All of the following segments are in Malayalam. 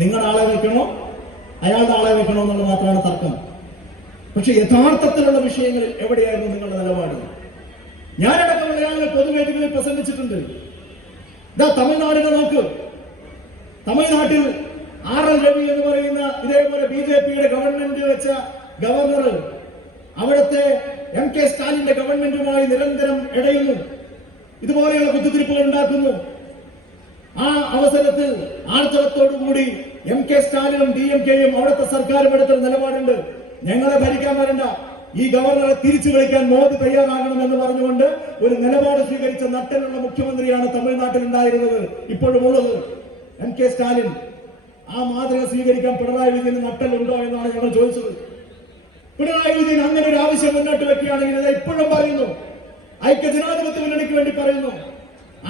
നിങ്ങളുടെ ആളെ വെക്കണോ അയാളുടെ ആളെ വെക്കണോ എന്നുള്ള മാത്രമാണ് തർക്കം. പക്ഷെ യഥാർത്ഥത്തിലുള്ള വിഷയങ്ങളിൽ എവിടെയായിരുന്നു നിങ്ങളുടെ നിലപാട്? ഞാനടക്കമുള്ള ആളുകൾ പൊതുവേദികളിൽ പ്രസംഗിച്ചിട്ടുണ്ട് ഇതാ തമിഴ്നാടിനെ നോക്ക്. തമിഴ്നാട്ടിൽ ആർ എൽ രവി എന്ന് പറയുന്ന ഇതേപോലെ ബി ജെ പിയുടെ ഗവൺമെന്റ് വെച്ച ഗവർണർ അവിടുത്തെ എം കെ സ്റ്റാലിന്റെ ഗവൺമെന്റുമായി നിരന്തരം ഇടയുന്നു. ഇതുപോലെയുള്ള കുത്തിത്തിരിപ്പുകൾ ഉണ്ടാക്കുന്നു. ആ അവസരത്തിൽ ആർജവത്തോടുകൂടി എം കെ സ്റ്റാലിനും ഡി എം കെയും അവിടുത്തെ സർക്കാരും എടുത്തൊരു നിലപാടുണ്ട്. ഞങ്ങളെ ഭരിക്കാൻ വരണ്ട. ഈ ഗവർണറെ തിരിച്ചു വിളിക്കാൻ മോദി തയ്യാറാകണം എന്ന് പറഞ്ഞുകൊണ്ട് ഒരു നിലപാട് സ്വീകരിച്ച നട്ടനുള്ള മുഖ്യമന്ത്രിയാണ് തമിഴ്നാട്ടിൽ ഉണ്ടായിരുന്നത് ഇപ്പോഴും ഉള്ളത് എം കെ സ്റ്റാലിൻ. ആ മാതൃക സ്വീകരിക്കാൻ പിണറായി വിജയന് നട്ടലുണ്ടോ എന്നാണ് ഞങ്ങൾ ചോദിച്ചത്. പിണറായി വിജയൻ അങ്ങനെ ഒരു ആവശ്യം മുന്നോട്ട് വെക്കുകയാണെങ്കിൽ ഇപ്പോഴും പറയുന്നു. ഐക്യ ജനാധിപത്യ മുന്നണിക്ക് വേണ്ടി പറയുന്നു.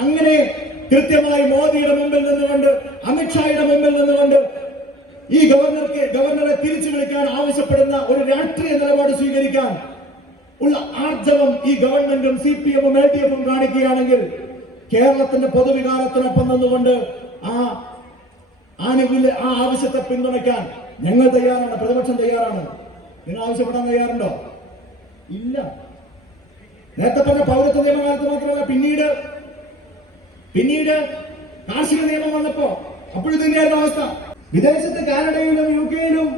അങ്ങനെ കൃത്യമായി മോദിയുടെ മുമ്പിൽ നിന്നുകൊണ്ട് അമിത്ഷായുടെ മുമ്പിൽ നിന്നുകൊണ്ട് ഈ ഗവർണർക്ക് ഗവർണറെ തിരിച്ചു വിളിക്കാൻ ആവശ്യപ്പെടുന്ന ഒരു രാഷ്ട്രീയ നിലപാട് സ്വീകരിക്കാൻ ഉള്ള ആർജവം ഈ ഗവൺമെന്റും സി പി എമ്മും എൽ ഡി എഫും കാണിക്കുകയാണെങ്കിൽ കേരളത്തിന്റെ പൊതുവികാരത്തിനൊപ്പം നിന്നുകൊണ്ട് ആ ആനുകൂല്യ ആ ആവശ്യത്തെ പിന്തുണയ്ക്കാൻ ഞങ്ങൾ തയ്യാറാണ് പ്രതിപക്ഷം തയ്യാറാണ്. നിങ്ങൾ ആവശ്യപ്പെടാൻ തയ്യാറുണ്ടോ? ഇല്ല. നേരത്തെ പറഞ്ഞ പൗരത്വ നിയമകാലത്ത് മാത്രമല്ല പിന്നീട് പിന്നീട് കാർഷിക നിയമം വന്നപ്പോ അപ്പോഴും തന്നെയായിരുന്നു അവസ്ഥ? വിദേശത്ത് കാനഡയിലും യു കെയിലും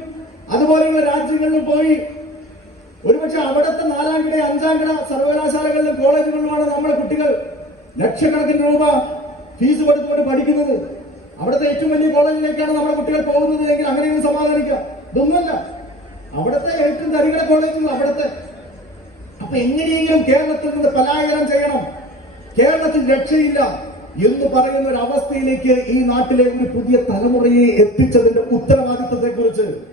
അതുപോലെയുള്ള രാജ്യങ്ങളിലും പോയി ഒരുപക്ഷെ അവിടുത്തെ നാലാം കിട അഞ്ചാം കിട സർവകലാശാലകളിലും കോളേജുകളിലുമാണ് നമ്മുടെ കുട്ടികൾ ലക്ഷക്കണക്കിന് രൂപ ഫീസ് കൊടുത്തുകൊണ്ട് പഠിക്കുന്നത്. അവിടുത്തെ ഏറ്റവും വലിയ കോളേജിലേക്കാണ് നമ്മുടെ കുട്ടികൾ പോകുന്നത് എങ്കിൽ അങ്ങനെയൊന്നും സമാധാനിക്കുക ഇതൊന്നുമല്ല. അവിടുത്തെ ഏറ്റവും തരികട കോളേജുകൾ അവിടുത്തെ. അപ്പൊ എങ്ങനെയെങ്കിലും കേരളത്തിൽ നിന്ന് പലായനം ചെയ്യണം. കേരളത്തിൽ രക്ഷയില്ല. എന്ന് പറയുന്ന ഒരു അവസ്ഥയിലേക്ക് ഈ നാട്ടിലെ ഒരു പുതിയ തലമുറയെ എത്തിച്ചതിന്റെ ഉത്തരവാദിത്വത്തെ കുറിച്ച്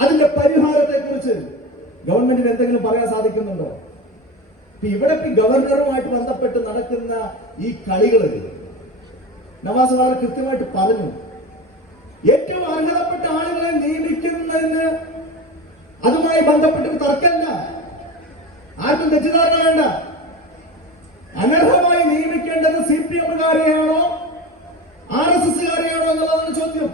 അതിന്റെ പരിഹാരത്തെ കുറിച്ച് ഗവൺമെന്റിന് എന്തെങ്കിലും പറയാൻ സാധിക്കുന്നുണ്ടോ? ഇവിടെ ഗവർണറുമായിട്ട് ബന്ധപ്പെട്ട് നടക്കുന്ന ഈ കളികൾ നവാസ് വളരെ കൃത്യമായിട്ട് പറഞ്ഞു. ഏറ്റവും അർഹതപ്പെട്ട ആളുകളെ നിയമിക്കുന്നതിന് അതുമായി ബന്ധപ്പെട്ട് തർക്കമില്ല. ആർക്കും തെറ്റിദ്ധാരണ വേണ്ട. അനർഹമായി നിയമിക്കേണ്ടത് സി പി എമ്മുകാരെയാണോ ആർ എസ് എസ്സുകാരെയാണോ എന്നുള്ളതാണ് ചോദ്യം.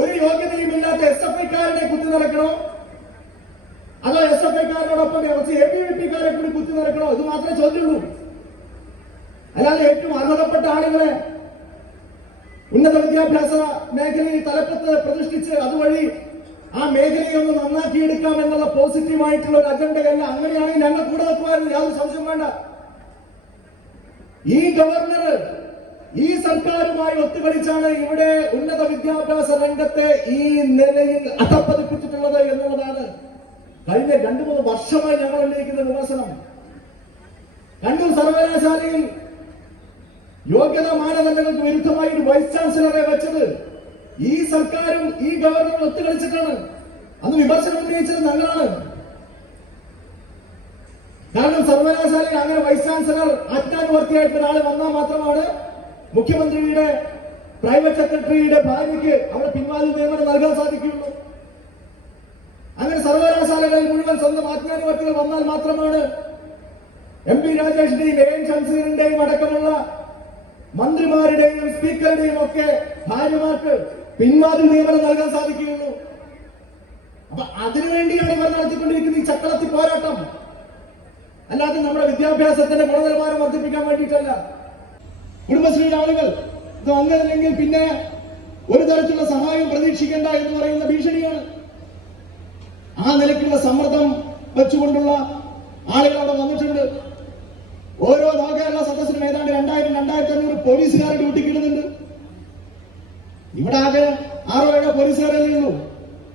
ഒരു യോഗ്യതയുമില്ലാത്ത എസ് എഫ് ഐക്കാരനെ കുത്തി നിറക്കണോ അതോ എസ് എഫ് ഐക്കാരനോടൊപ്പം എ ബി വി പിക്കാരെ കൂടി കുത്തി നിറക്കണോ ഇത് മാത്രമേ ചോദ്യമുള്ളൂ. അല്ലാതെ ഏറ്റവും അർഹതപ്പെട്ട ആളുകളെ ഉന്നത വിദ്യാഭ്യാസ മേഖലയിൽ തലപ്പത്ത് പ്രതിഷ്ഠിച്ച് അതുവഴി ആ മേഖലയെ ഒന്ന് നന്നാക്കിയെടുക്കാം എന്നുള്ള പോസിറ്റീവായിട്ടുള്ള ഒരു അജണ്ടയല്ല അങ്ങനെയാണെങ്കിൽ ഞങ്ങൾ കൂടെ നിൽക്കുമായിരുന്നു യാതൊരു സംശയം വേണ്ട. ഈ ഗവർണർ ഈ സർക്കാരുമായി ഒത്തുകളിച്ചാണ് ഇവിടെ ഉന്നത വിദ്യാഭ്യാസ രംഗത്തെ ഈ നിലയിൽ അധപ്പതിപ്പിച്ചിട്ടുള്ളത് എന്നുള്ളതാണ്. കഴിഞ്ഞ രണ്ടു മൂന്ന് വർഷമായി ഞങ്ങൾ ഉന്നയിക്കുന്ന വിമർശനം. കണ്ണൂർ സർവകലാശാലയിൽ യോഗ്യതാ മാനദണ്ഡങ്ങൾക്ക് വിരുദ്ധമായി ഒരു വൈസ് ചാൻസലറെ വെച്ചത് ഈ സർക്കാരും ഈ ഗവർണറും ഒത്തുകളിച്ചിട്ടാണ്. അന്ന് വിമർശനം ഉന്നയിച്ചത് ഞങ്ങളാണ്. കാരണം സർവകലാശാലയിൽ അങ്ങനെ വൈസ് ചാൻസലർ അറ്റാനുവർത്തിയായിട്ട് ഒരാൾ വന്നാൽ മാത്രമാണ് മുഖ്യമന്ത്രിയുടെ പ്രൈവറ്റ് സെക്രട്ടറിയുടെ ഭാര്യയ്ക്ക് അവിടെ പിൻവാതിൽ നിയമനം നൽകാൻ സാധിക്കുകയുള്ളൂ. അങ്ങനെ സർവകലാശാലകളിൽ മുഴുവൻ സ്വന്തം ആജ്ഞാനുവർത്തികൾ വന്നാൽ മാത്രമാണ് എം പി രാജേഷിന്റെയും എ എൻ ഷംസീറിന്റെയും അടക്കമുള്ള മന്ത്രിമാരുടെയും സ്പീക്കറുടെയും ഒക്കെ ഭാര്യമാർക്ക് പിൻവാതിൽ നിയമനം നൽകാൻ സാധിക്കുകയുള്ളൂ. അപ്പൊ അതിനുവേണ്ടിയാണ് ഇവർ നടത്തിക്കൊണ്ടിരിക്കുന്ന ഈ ചക്കളത്തി പോരാട്ടം. അല്ലാതെ നമ്മുടെ വിദ്യാഭ്യാസത്തിന്റെ ഗുണനിലവാരം വർദ്ധിപ്പിക്കാൻ വേണ്ടിയിട്ടല്ല. കുടുംബശ്രീയുടെ ആളുകൾ ഇത് വന്നതല്ലെങ്കിൽ പിന്നെ ഒരു തരത്തിലുള്ള സഹായം പ്രതീക്ഷിക്കേണ്ട എന്ന് പറയുന്ന ഭീഷണിയാണ്. ആ നിലയ്ക്കുള്ള സമ്മർദ്ദം വെച്ചുകൊണ്ടുള്ള ആളുകൾ അവിടെ വന്നിട്ടുണ്ട്. ഓരോ നവകേരള സദസ്സിനും ഏതാണ്ട് രണ്ടായിരം രണ്ടായിരത്തി അഞ്ഞൂറ് പോലീസുകാർ ഡ്യൂട്ടി ഇടുന്നുണ്ട്. ഇവിടെ ആകെ ആറോ ഏഴോ പോലീസുകാരല്ലേ ഉള്ളൂ.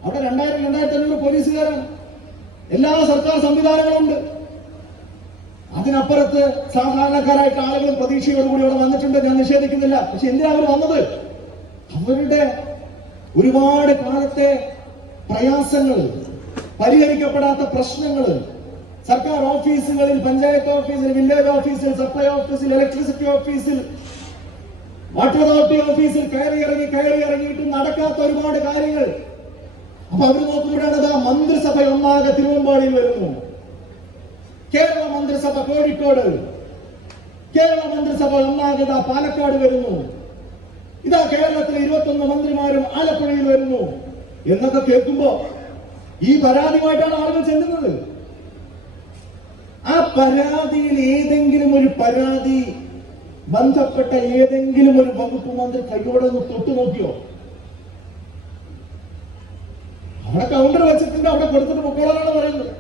അവിടെ രണ്ടായിരം രണ്ടായിരത്തി അഞ്ഞൂറ് പോലീസുകാരാണ്. എല്ലാ സർക്കാർ സംവിധാനങ്ങളുണ്ട് അതിനപ്പുറത്ത് സാധാരണക്കാരായിട്ട് ആളുകളും പ്രതീക്ഷയോടുകൂടി അവിടെ വന്നിട്ടുണ്ട്. ഞാൻ നിഷേധിക്കുന്നില്ല. പക്ഷെ എന്തിനാ അവർ വന്നത്? അവരുടെ ഒരുപാട് കാലത്തെ പ്രയാസങ്ങൾ പരിഹരിക്കപ്പെടാത്ത പ്രശ്നങ്ങൾ സർക്കാർ ഓഫീസുകളിൽ പഞ്ചായത്ത് ഓഫീസിൽ വില്ലേജ് ഓഫീസിൽ സപ്ലൈ ഓഫീസിൽ ഇലക്ട്രിസിറ്റി ഓഫീസിൽ വാട്ടർ അതോറിറ്റി ഓഫീസിൽ കയറി ഇറങ്ങി കയറി ഇറങ്ങിയിട്ട് നടക്കാത്ത ഒരുപാട് കാര്യങ്ങൾ. അപ്പൊ അവർ നോക്കുമ്പോഴാണ് മന്ത്രിസഭ ഒന്നാകെ തിരുവമ്പാടിയിൽ വരുന്നു. കേരള മന്ത്രിസഭ കോഴിക്കോട്. കേരള മന്ത്രിസഭ ഒന്നാകത പാലക്കാട് വരുന്നു. ഇതാ കേരളത്തിലെ ഇരുപത്തൊന്ന് മന്ത്രിമാരും ആലപ്പുഴയിൽ വരുന്നു. എന്നൊക്കെ കേൾക്കുമ്പോ ഈ പരാതിയുമായിട്ടാണ് ആളുകൾ ചെല്ലുന്നത്. ആ പരാതിയിൽ ഏതെങ്കിലും ഒരു പരാതി ബന്ധപ്പെട്ട ഏതെങ്കിലും ഒരു വകുപ്പ് മന്ത്രി കൈയോടെ ഒന്ന് തൊട്ടു നോക്കിയോ? അവിടെ കൗണ്ടർ വെച്ചിട്ടുണ്ട് അവിടെ കൊടുത്തിട്ട് പൊക്കോളാനാണ് പറയുന്നത്.